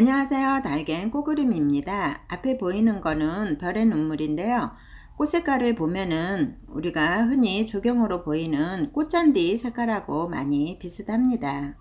안녕하세요. 달갱 꼬그림입니다. 앞에 보이는 거는 별의 눈물인데요. 꽃 색깔을 보면은 우리가 흔히 조경으로 보이는 꽃잔디 색깔하고 많이 비슷합니다.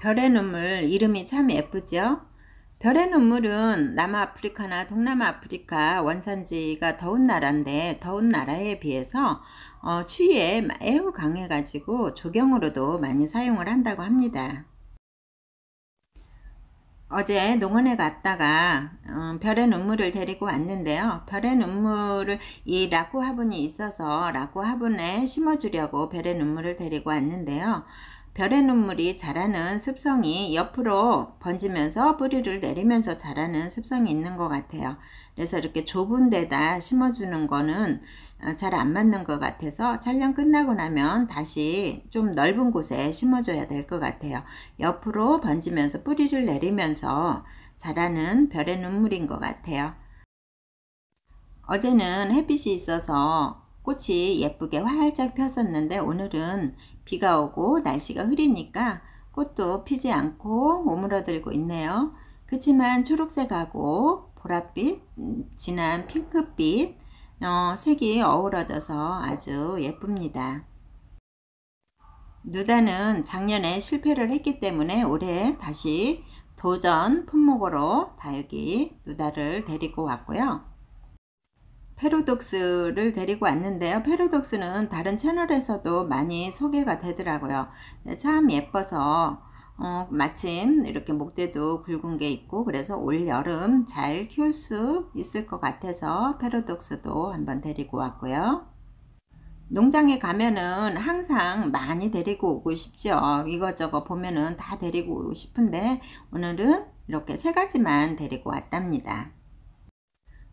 별의 눈물 이름이 참 예쁘죠? 별의 눈물은 남아프리카나 동남아 아프리카 원산지가 더운 나라인데 더운 나라에 비해서 추위에 매우 강해가지고 조경으로도 많이 사용을 한다고 합니다. 어제 농원에 갔다가 별의 눈물을 데리고 왔는데요. 별의 눈물을 이 라쿠 화분이 있어서 라쿠 화분에 심어주려고 별의 눈물을 데리고 왔는데요. 별의 눈물이 자라는 습성이 옆으로 번지면서 뿌리를 내리면서 자라는 습성이 있는 것 같아요. 그래서 이렇게 좁은 데다 심어주는 거는 잘 안 맞는 것 같아서 촬영 끝나고 나면 다시 좀 넓은 곳에 심어줘야 될 것 같아요. 옆으로 번지면서 뿌리를 내리면서 자라는 별의 눈물인 것 같아요. 어제는 햇빛이 있어서 꽃이 예쁘게 활짝 폈었는데 오늘은 비가 오고 날씨가 흐리니까 꽃도 피지 않고 오므러들고 있네요. 그치만 초록색하고 보랏빛, 진한 핑크빛 색이 어우러져서 아주 예쁩니다. 누다는 작년에 실패를 했기 때문에 올해 다시 도전 품목으로 다육이 누다를 데리고 왔고요. 페로독스를 데리고 왔는데요. 페로독스는 다른 채널에서도 많이 소개가 되더라고요. 참 예뻐서 마침 이렇게 목대도 굵은 게 있고 그래서 올 여름 잘 키울 수 있을 것 같아서 페로독스도 한번 데리고 왔고요. 농장에 가면은 항상 많이 데리고 오고 싶죠. 이것저것 보면은 다 데리고 오고 싶은데 오늘은 이렇게 세 가지만 데리고 왔답니다.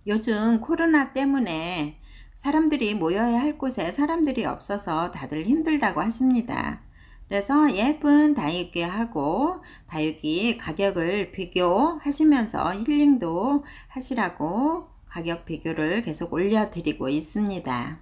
요즘 코로나 때문에 사람들이 모여야 할 곳에 사람들이 없어서 다들 힘들다고 하십니다. 그래서 예쁜 다육이하고 다육이 가격을 비교하시면서 힐링도 하시라고 가격 비교를 계속 올려드리고 있습니다.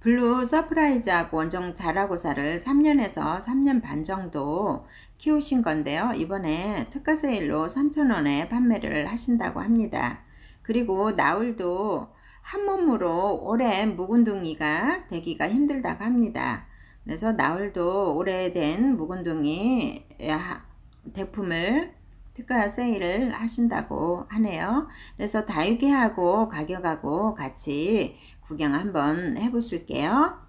블루 서프라이즈하고 원종 자라고사를 3년에서 3년 반 정도 키우신 건데요. 이번에 특가 세일로 3,000원에 판매를 하신다고 합니다. 그리고 나울도 한 몸으로 오랜 묵은둥이가 되기가 힘들다고 합니다. 그래서 나울도 오래된 묵은둥이 대품을 특가 세일을 하신다고 하네요. 그래서 다육이하고 가격하고 같이 구경 한번 해보실게요.